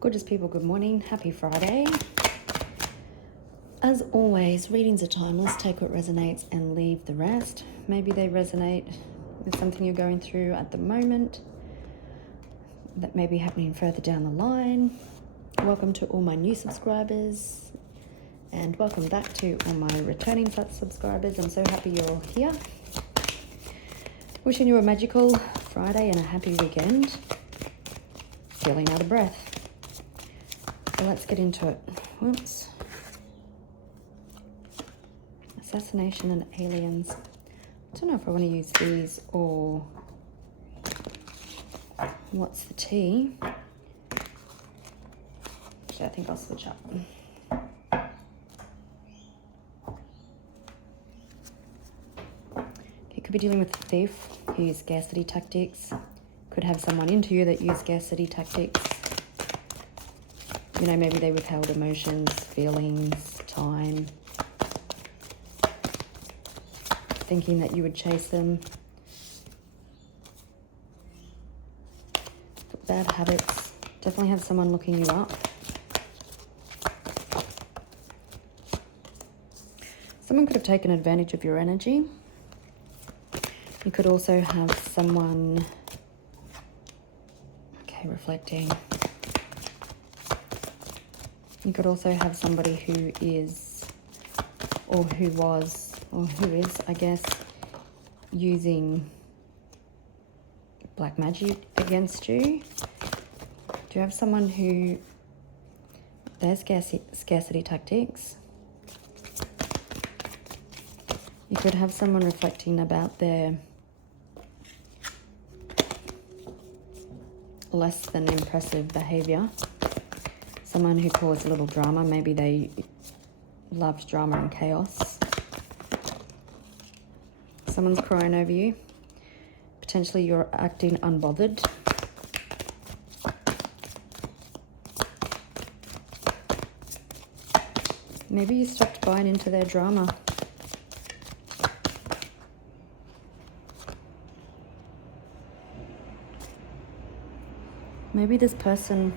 Gorgeous people, good morning. Happy Friday. As always, readings are timeless. Take what resonates and leave the rest. Maybe they resonate with something you're going through at the moment that may be happening further down the line. Welcome to all my new subscribers and welcome back to all my returning subscribers. I'm so happy you're all here. Wishing you a magical Friday and a happy weekend. Feeling out of breath. So let's get into it. Whoops. Assassination and aliens. I don't know if I want to use these or what's the tea. Actually, I think I'll switch up. You could be dealing with a thief who uses scarcity tactics. Could have someone into you that use scarcity tactics. You know, maybe they withheld emotions, feelings, time, thinking that you would chase them. Bad habits. Definitely have someone looking you up. Someone could have taken advantage of your energy. You could also have someone, reflecting. You could also have somebody who is, or who was, or who is, I guess, using black magic against you. Do you have someone who, their scarcity tactics? You could have someone reflecting about their less than impressive behavior. Someone who caused a little drama. Maybe they loved drama and chaos. Someone's crying over you. Potentially you're acting unbothered. Maybe you stopped buying into their drama. Maybe this person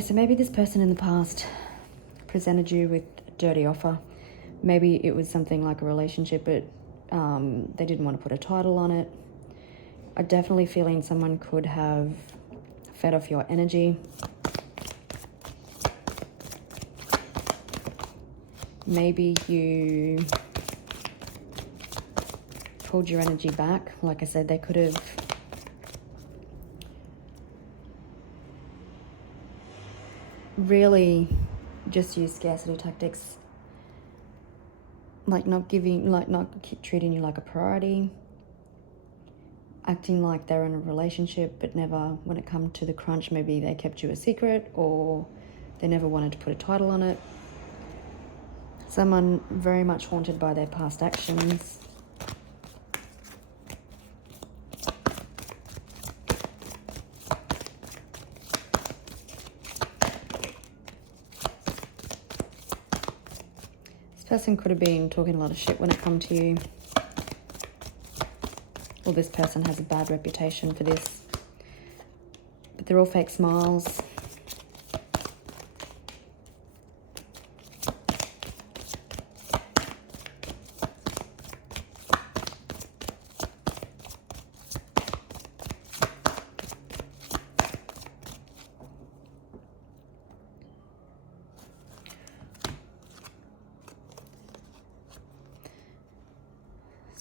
so maybe this person in the past presented you with a dirty offer. Maybe it was something like a relationship, but they didn't want to put a title on it. I'm definitely feeling someone could have fed off your energy. Maybe you pulled your energy back. Like I said, they could have really just used scarcity tactics, like not treating you like a priority, acting like they're in a relationship, but never, when it comes to the crunch, maybe they kept you a secret or they never wanted to put a title on it. Someone very much haunted by their past actions. Person could have been talking a lot of shit when it comes to you. Or this person has a bad reputation for this. But they're all fake smiles.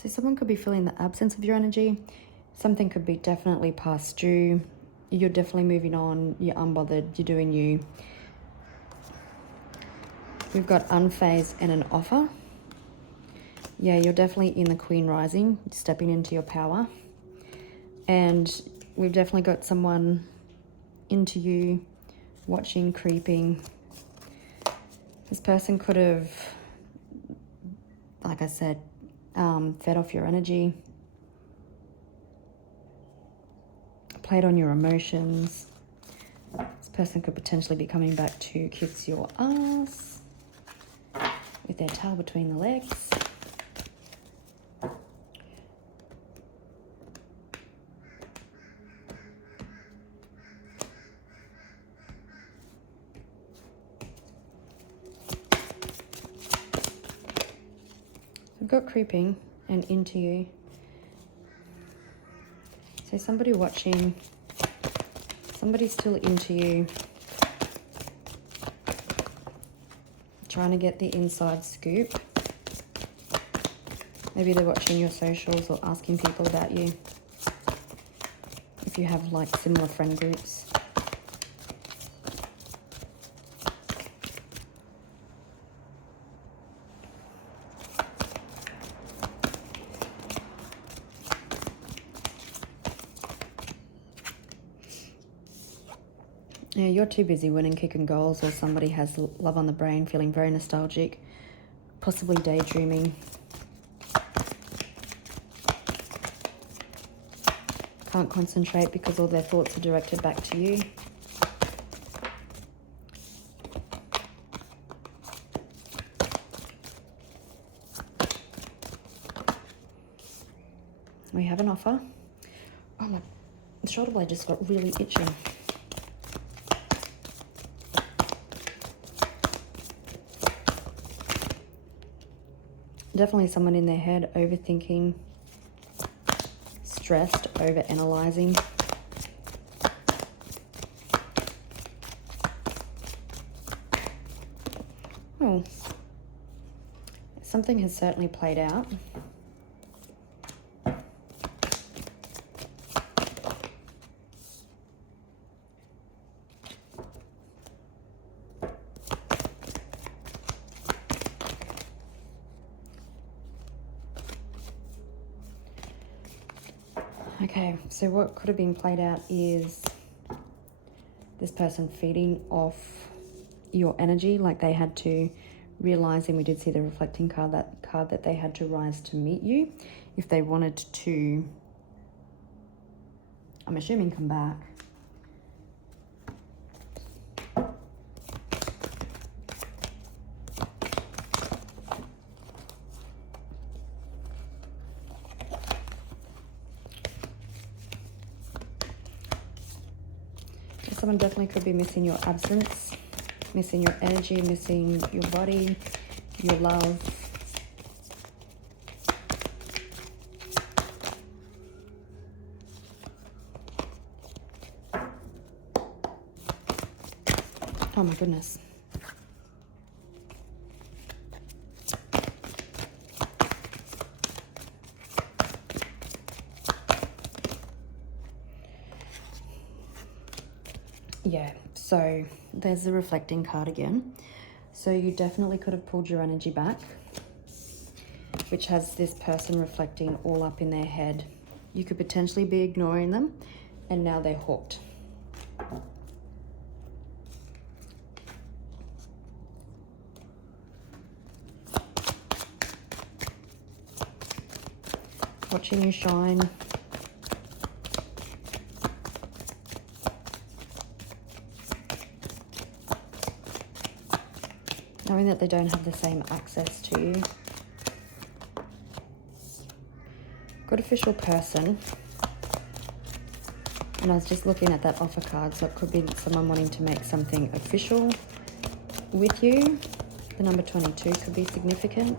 So someone could be feeling the absence of your energy. Something could be definitely past due. You're definitely moving on. You're unbothered. You're doing you. We've got unfazed and an offer. Yeah, you're definitely in the Queen rising, stepping into your power. And we've definitely got someone into you, watching, creeping. This person could have, like I said, fed off your energy, played on your emotions. This person could potentially be coming back to kiss your ass with their tail between the legs. I've got creeping and into you. So somebody watching, somebody still into you, trying to get the inside scoop. Maybe they're watching your socials or asking people about you. If you have like similar friend groups. Yeah, you're too busy winning, kicking goals, or somebody has love on the brain, feeling very nostalgic, possibly daydreaming. Can't concentrate because all their thoughts are directed back to you. We have an offer. Oh my, the shoulder blade just got really itchy. Definitely someone in their head overthinking, stressed, over-analyzing. Oh, something has certainly played out. Okay, so what could have been played out is this person feeding off your energy, like they had to realize, and we did see the reflecting card, that they had to rise to meet you if they wanted to, I'm assuming, come back. Someone definitely could be missing your absence, missing your energy, missing your body, your love. Oh my goodness. Yeah, so there's the reflecting card again. So you definitely could have pulled your energy back, which has this person reflecting all up in their head. You could potentially be ignoring them, and now they're hooked. Watching you shine. Knowing that they don't have the same access to you. Good official person. And I was just looking at that offer card, so it could be someone wanting to make something official with you. The number 22 could be significant.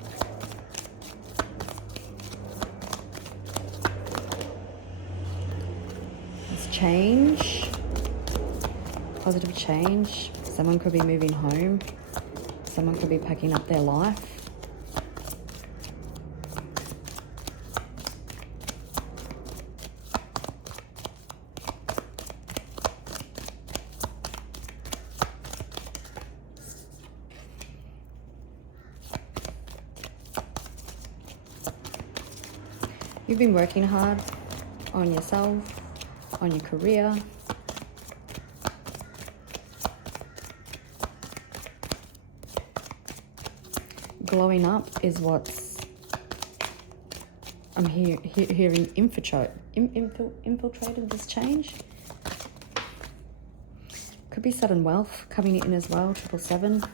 It's change. Positive change. Someone could be moving home. Someone could be packing up their life. You've been working hard on yourself, on your career. Glowing up is what's, I'm hearing infiltrated this change. Could be sudden wealth coming in as well, 777.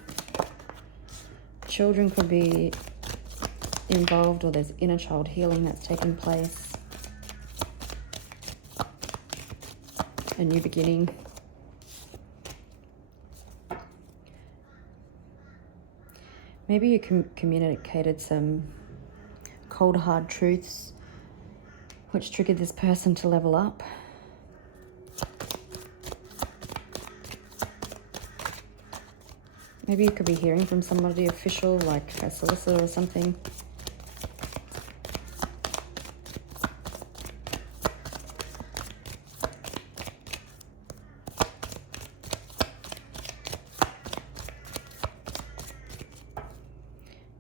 Children could be involved, or there's inner child healing that's taking place. A new beginning. Maybe you communicated some cold, hard truths which triggered this person to level up. Maybe you could be hearing from somebody official, like a solicitor or something.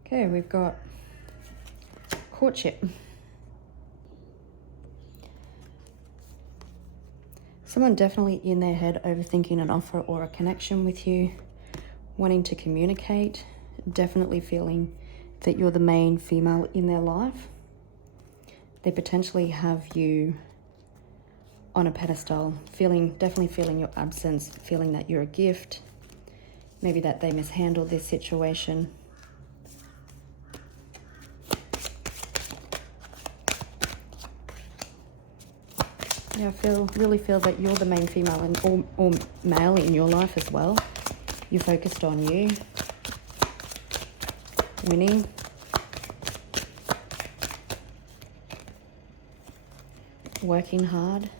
Okay, we've got courtship. Someone definitely in their head overthinking an offer or a connection with you, wanting to communicate, definitely feeling that you're the main female in their life. They potentially have you on a pedestal, definitely feeling your absence, feeling that you're a gift, maybe that they mishandled this situation. Yeah, really feel that you're the main female or male in your life as well. You're focused on you, winning. Working hard.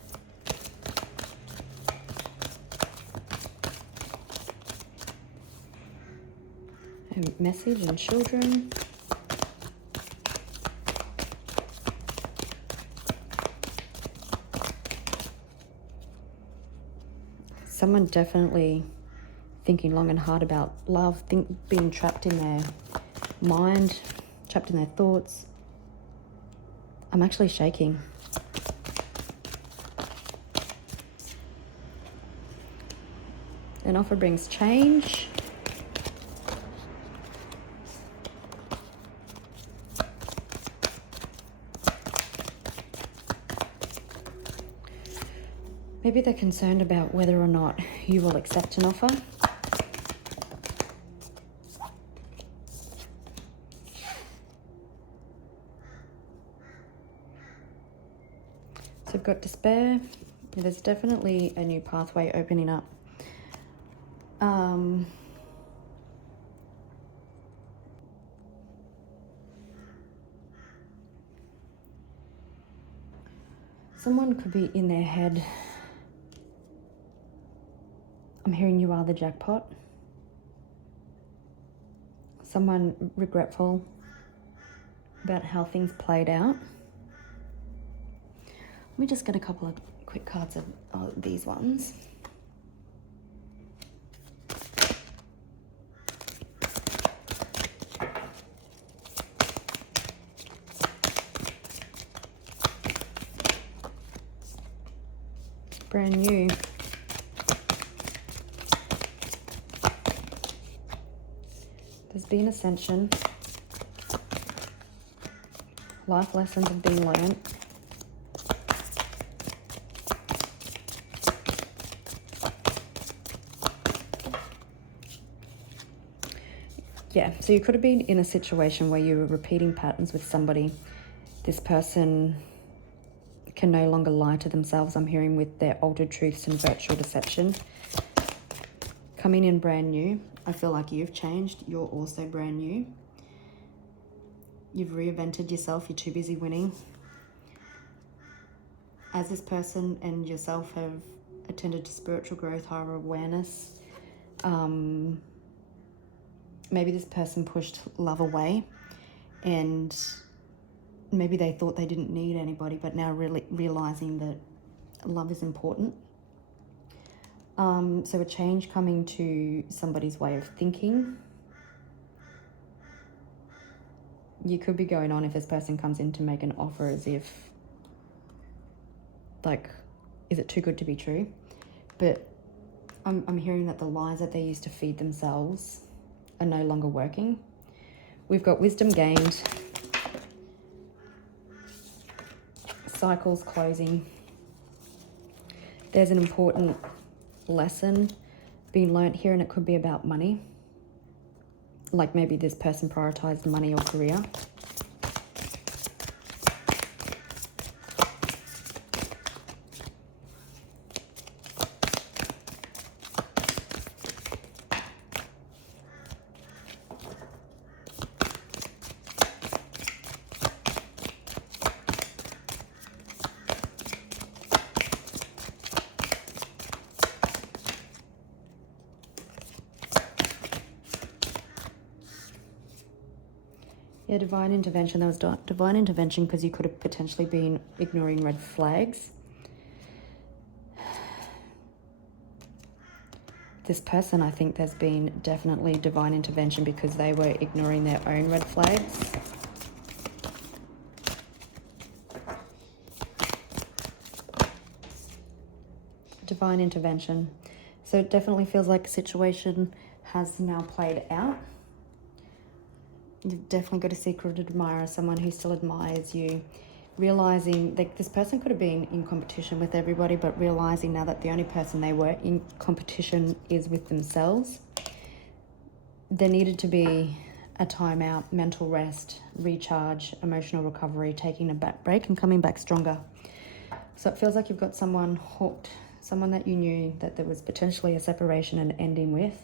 And message and children. Someone definitely thinking long and hard about love, being trapped in their mind, trapped in their thoughts. I'm actually shaking. An offer brings change. Maybe they're concerned about whether or not you will accept an offer. So we've got despair. There's definitely a new pathway opening up. Someone could be in their head. I'm hearing you are the jackpot. Someone regretful about how things played out. Let me just get a couple of quick cards of these ones. Brand new. There's been ascension. Life lessons have been learned. Yeah, so you could have been in a situation where you were repeating patterns with somebody. This person can no longer lie to themselves, I'm hearing, with their altered truths and virtual deception. Coming in brand new. I feel like you've changed. You're also brand new. You've reinvented yourself. You're too busy winning. As this person and yourself have attended to spiritual growth, higher awareness, maybe this person pushed love away, and maybe they thought they didn't need anybody, but now really realizing that love is important. So a change coming to somebody's way of thinking. You could be going on if this person comes in to make an offer as if, like, is it too good to be true? But I'm hearing that the lies that they used to feed themselves are no longer working. We've got wisdom gained. Cycles closing. There's an important lesson being learnt here, and it could be about money. Like maybe this person prioritized money or career. Yeah, divine intervention. There was divine intervention because you could have potentially been ignoring red flags. This person, I think there's been definitely divine intervention because they were ignoring their own red flags. Divine intervention. So it definitely feels like a situation has now played out. You've definitely got a secret admirer, someone who still admires you. Realizing that this person could have been in competition with everybody, but realizing now that the only person they were in competition is with themselves. There needed to be a time out, mental rest, recharge, emotional recovery, taking a back break and coming back stronger. So it feels like you've got someone hooked, someone that you knew that there was potentially a separation and ending with.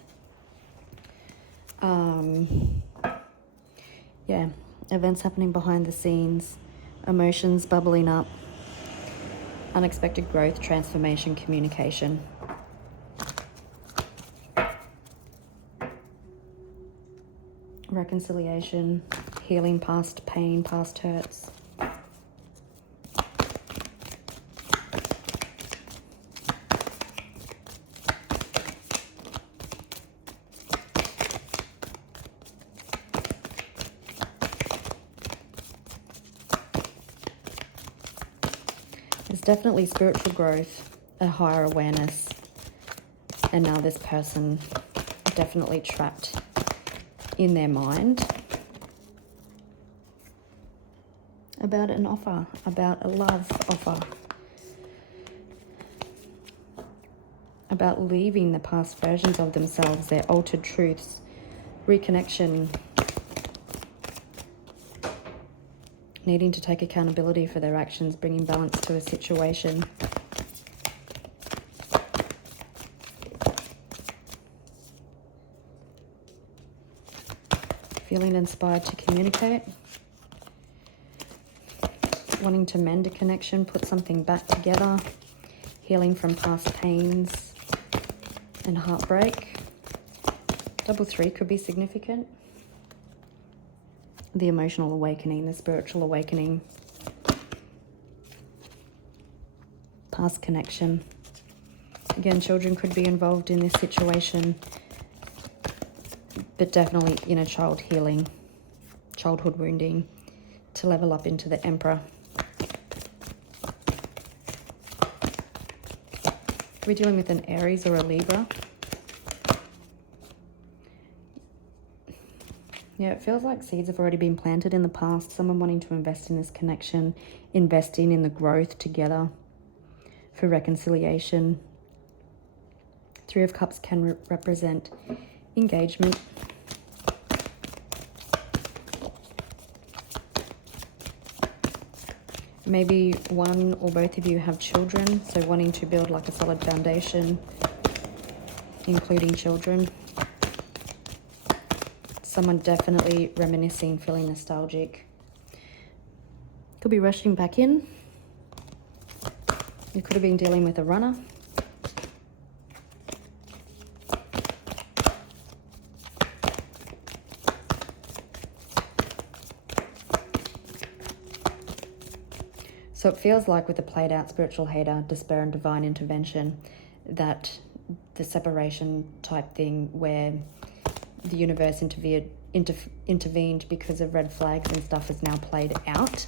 Yeah, events happening behind the scenes, emotions bubbling up, unexpected growth, transformation, communication. Reconciliation, healing past pain, past hurts. There's definitely spiritual growth, a higher awareness, and now this person definitely trapped in their mind about an offer, about a love offer, about leaving the past versions of themselves, their altered truths, reconnection, needing to take accountability for their actions, bringing balance to a situation. Feeling inspired to communicate. Wanting to mend a connection, put something back together. Healing from past pains and heartbreak. 3 could be significant. The emotional awakening, the spiritual awakening. Past connection. Again, children could be involved in this situation, but definitely inner child healing, childhood wounding, to level up into the Emperor. We're dealing with an Aries or a Libra. Yeah, it feels like seeds have already been planted in the past. Someone wanting to invest in this connection, investing in the growth together for reconciliation. 3 of Cups can represent engagement. Maybe one or both of you have children, so wanting to build like a solid foundation, including children. Someone definitely reminiscing, feeling nostalgic. Could be rushing back in. You could have been dealing with a runner. So it feels like with the played out spiritual hater, despair and divine intervention, that the separation type thing where the universe intervened because of red flags and stuff is now played out.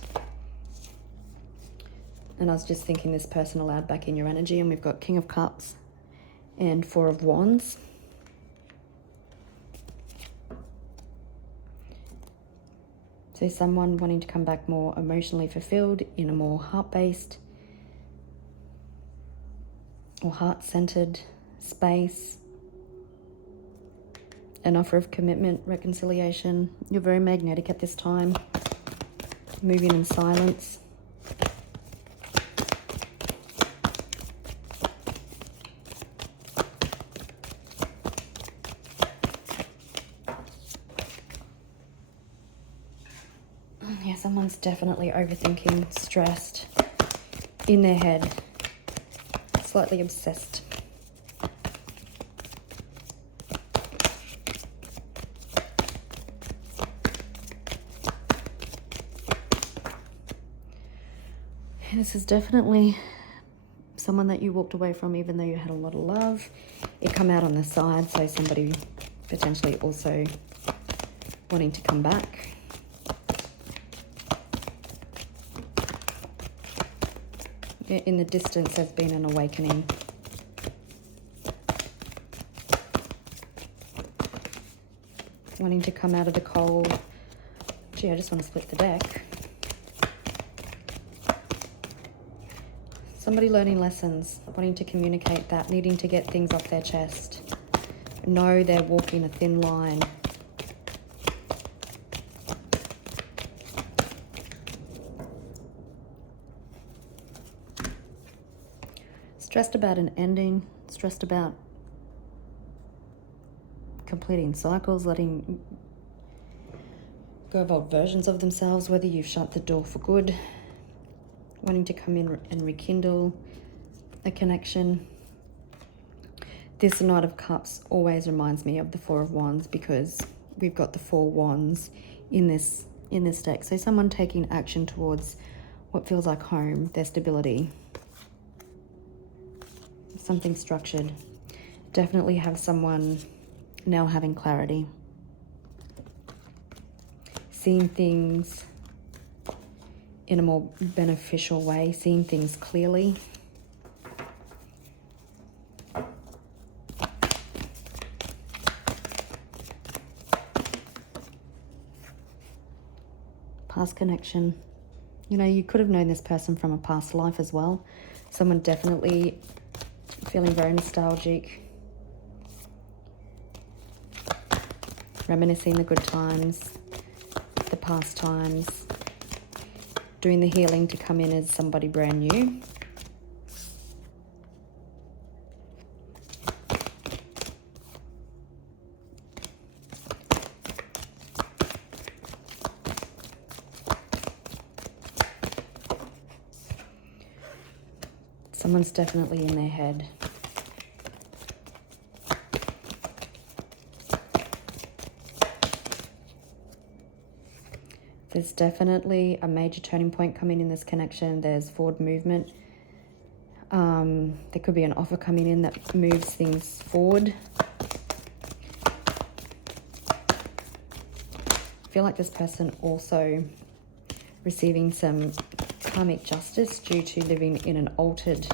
And I was just thinking this person allowed back in your energy, and we've got King of Cups and 4 of Wands. So someone wanting to come back more emotionally fulfilled in a more heart-based or heart-centered space. An offer of commitment, reconciliation. You're very magnetic at this time. Moving in silence. Yeah, someone's definitely overthinking, stressed, in their head, slightly obsessed. This is definitely someone that you walked away from even though you had a lot of love. It come out on the side, so somebody potentially also wanting to come back. In the distance, there's been an awakening. Wanting to come out of the cold. Gee, I just want to split the deck. Somebody learning lessons, wanting to communicate that, needing to get things off their chest. Know they're walking a thin line. Stressed about an ending, stressed about completing cycles, letting go of old versions of themselves, whether you've shut the door for good, wanting to come in and rekindle a connection. This Knight of Cups always reminds me of the Four of Wands, because we've got the Four Wands in this deck. So someone taking action towards what feels like home, their stability, something structured. Definitely have someone now having clarity, seeing things in a more beneficial way, seeing things clearly. Past connection. You know, you could have known this person from a past life as well. Someone definitely feeling very nostalgic, reminiscing the good times, the past times, doing the healing to come in as somebody brand new. Someone's definitely in their head. There's definitely a major turning point coming in this connection. There's forward movement. There could be an offer coming in that moves things forward. I feel like this person also receiving some karmic justice due to living in an altered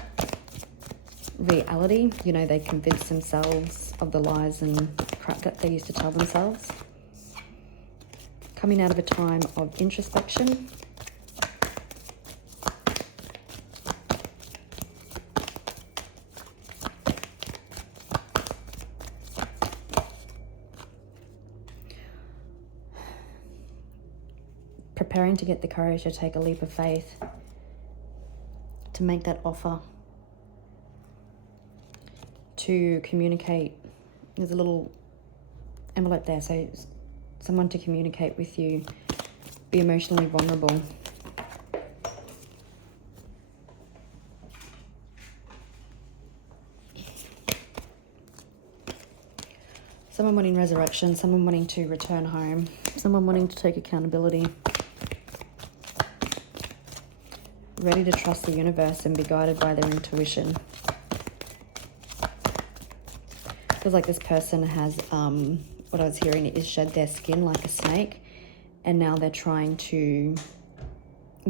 reality. You know, they convince themselves of the lies and crap that they used to tell themselves. Coming out of a time of introspection. Preparing to get the courage to take a leap of faith, to make that offer, to communicate. There's a little envelope there, so someone to communicate with you, be emotionally vulnerable. Someone wanting resurrection, someone wanting to return home, someone wanting to take accountability. Ready to trust the universe and be guided by their intuition. Feels like this person has, what I was hearing is shed their skin like a snake, and now they're trying to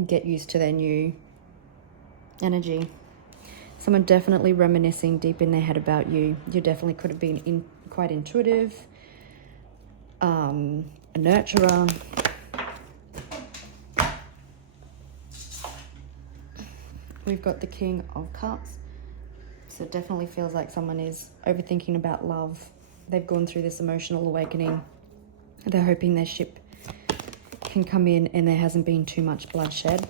get used to their new energy. Someone definitely reminiscing deep in their head about you. You definitely could have been quite intuitive, a nurturer. We've got the King of Cups. So it definitely feels like someone is overthinking about love. They've gone through this emotional awakening. They're hoping their ship can come in and there hasn't been too much bloodshed.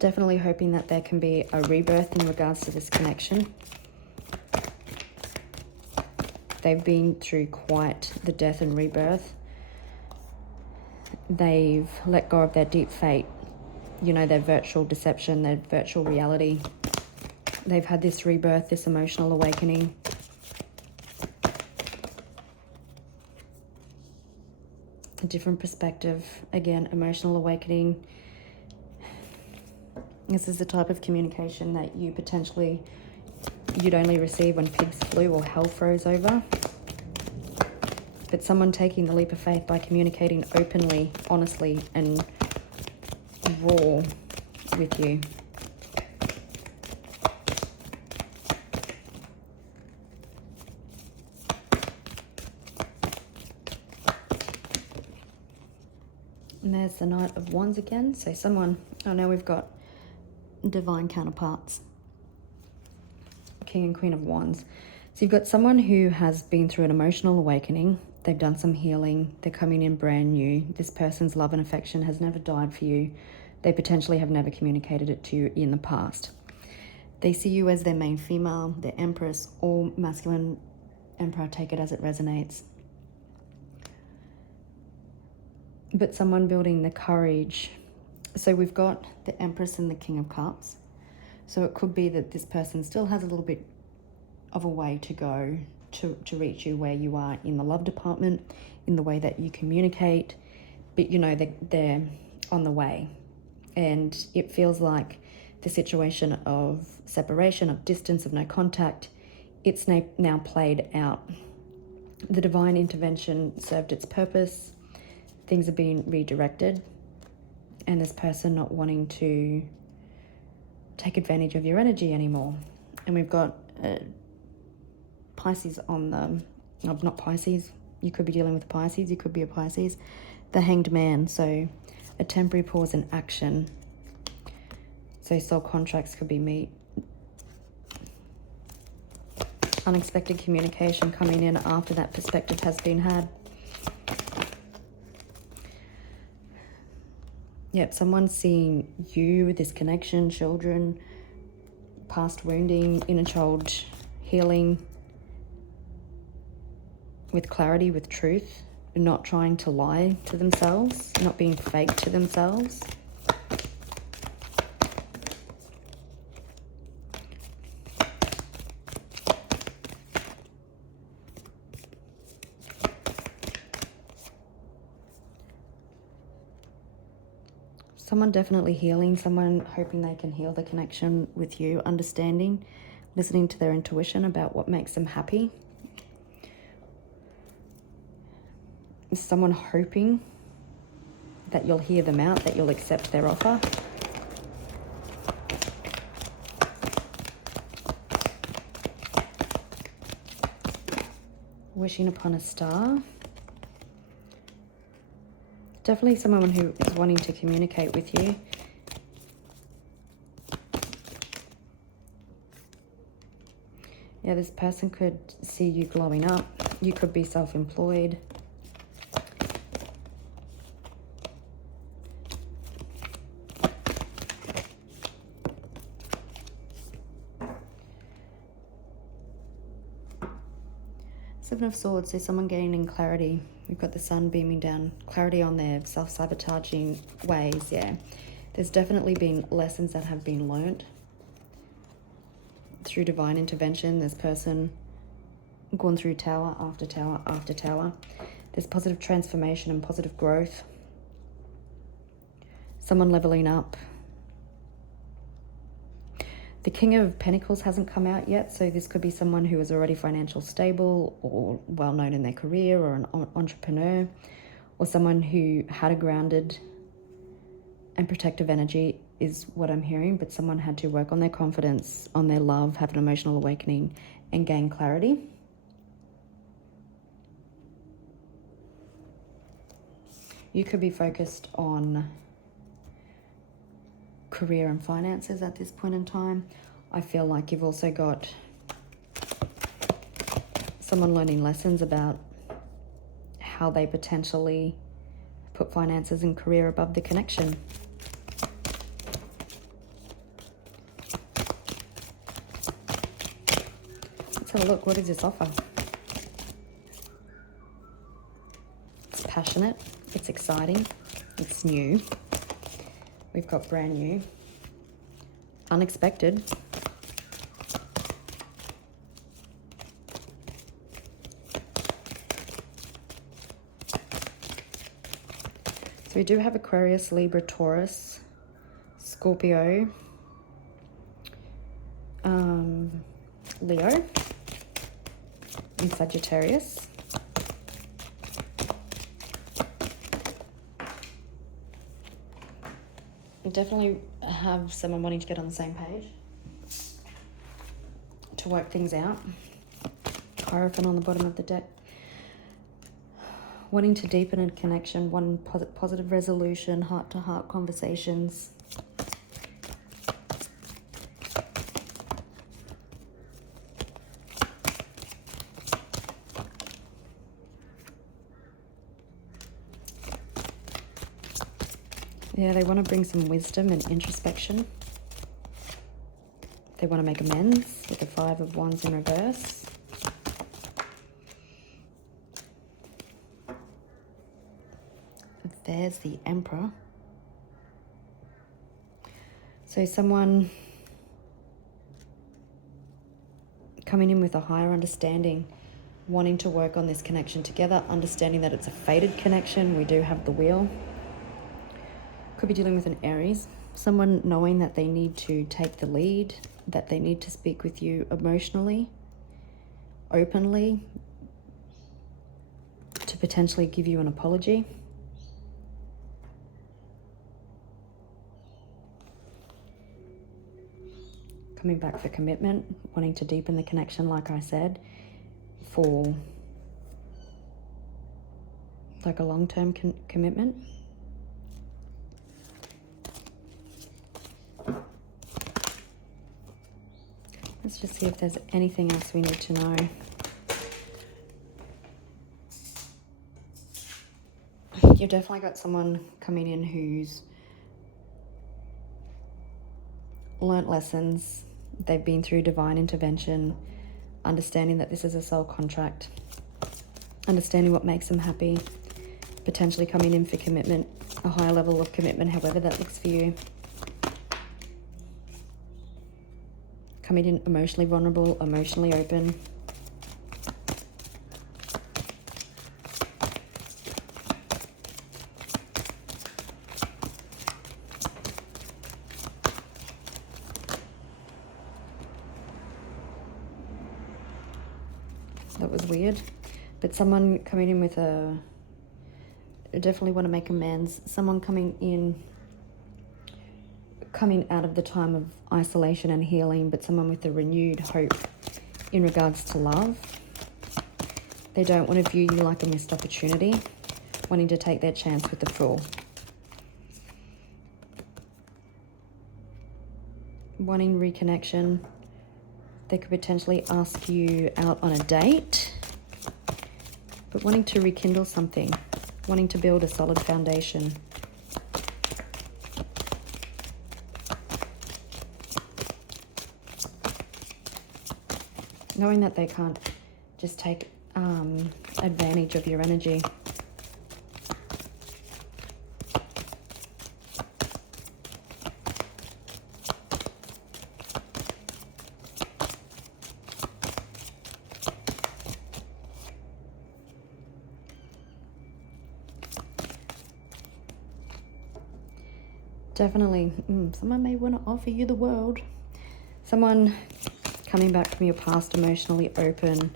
Definitely hoping that there can be a rebirth in regards to this connection. They've been through quite the death and rebirth. They've let go of their deep fate, you know, their virtual deception, their virtual reality. They've had this rebirth, this emotional awakening. a different perspective. Again, emotional awakening. This is the type of communication that you'd only receive when pigs flew or hell froze over. But someone taking the leap of faith by communicating openly, honestly, and raw with you. And there's the Knight of Wands again. So someone, now we've got divine counterparts. King and Queen of Wands. So you've got someone who has been through an emotional awakening. They've done some healing. They're coming in brand new. This person's love and affection has never died for you. They potentially have never communicated it to you in the past. They see you as their main female, their empress, or masculine emperor. Take it as it resonates. But someone building the courage. So we've got the Empress and the King of Cups. So it could be that this person still has a little bit of a way to go to reach you where you are in the love department, in the way that you communicate, but you know, they're on the way. And it feels like the situation of separation, of distance, of no contact, it's now played out. The divine intervention served its purpose. Things are being redirected, and this person not wanting to take advantage of your energy anymore. And we've got Pisces on the, not Pisces, you could be dealing with Pisces, you could be a Pisces, the Hanged Man. So a temporary pause in action. So soul contracts could be meet. Unexpected communication coming in after that perspective has been had. Yep, someone's seeing you, this connection, children, past wounding, inner child healing with clarity, with truth, not trying to lie to themselves, not being fake to themselves. Someone definitely healing, someone hoping they can heal the connection with you, understanding, listening to their intuition about what makes them happy. Someone hoping that you'll hear them out, that you'll accept their offer. Wishing upon a star. Definitely someone who is wanting to communicate with you. Yeah, this person could see you glowing up. You could be self-employed. Seven of Swords, so someone gaining clarity. We've got the sun beaming down, clarity on their self-sabotaging ways, yeah. There's definitely been lessons that have been learnt through divine intervention. This person gone through tower after tower after tower. There's positive transformation and positive growth. Someone leveling up. The King of Pentacles hasn't come out yet, so this could be someone who is already financially stable or well-known in their career, or an entrepreneur, or someone who had a grounded and protective energy is what I'm hearing, but someone had to work on their confidence, on their love, have an emotional awakening, and gain clarity. You could be focused on career and finances at this point in time. I feel like you've also got someone learning lessons about how they potentially put finances and career above the connection. Let's have a look. What does this offer? It's passionate, it's exciting, it's new. We've got brand new, unexpected, So we do have Aquarius, Libra, Taurus, Scorpio, Leo, and Sagittarius. We definitely have someone wanting to get on the same page to work things out. Hierophant on the bottom of the deck. Wanting to deepen a connection, one positive resolution, heart-to-heart conversations. Yeah, they want to bring some wisdom and introspection. They want to make amends with the Five of Wands in reverse. There's the Emperor. So someone coming in with a higher understanding, wanting to work on this connection together, understanding that it's a fated connection. We do have the Wheel. Could be dealing with an Aries. Someone knowing that they need to take the lead, that they need to speak with you emotionally, openly, to potentially give you an apology. Coming back for commitment, wanting to deepen the connection, like I said, for like a long-term commitment. Let's just see if there's anything else we need to know. You've definitely got someone coming in who's learnt lessons. They've been through divine intervention, understanding that this is a soul contract, understanding what makes them happy, potentially coming in for commitment, a higher level of commitment, however that looks for you. Coming in emotionally vulnerable, emotionally open. That was weird. But someone coming in with definitely want to make amends. Someone coming out of the time of isolation and healing, but someone with a renewed hope in regards to love. They don't want to view you like a missed opportunity, wanting to take their chance with the Fool. Wanting reconnection. They could potentially ask you out on a date, but wanting to rekindle something, wanting to build a solid foundation. Knowing that they can't just take advantage of your energy. Definitely, someone may want to offer you the world. Someone coming back from your past emotionally open,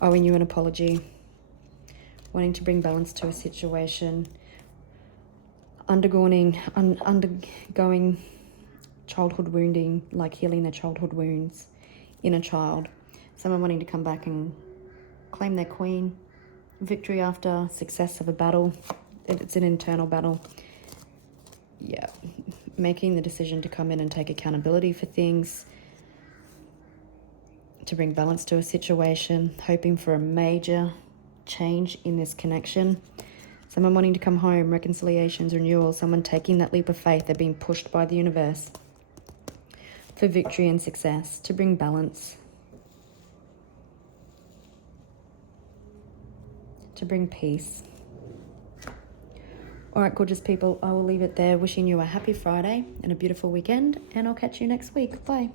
owing you an apology, wanting to bring balance to a situation, undergoing childhood wounding, like healing their childhood wounds, inner child. Someone wanting to come back and claim their queen, victory after success of a battle. It's an internal battle. Yeah, making the decision to come in and take accountability for things, to bring balance to a situation, hoping for a major change in this connection. Someone wanting to come home, reconciliations, renewal, someone taking that leap of faith. They're being pushed by the universe for victory and success, to bring balance, to bring peace. All right, gorgeous people, I will leave it there. Wishing you a happy Friday and a beautiful weekend, and I'll catch you next week. Bye.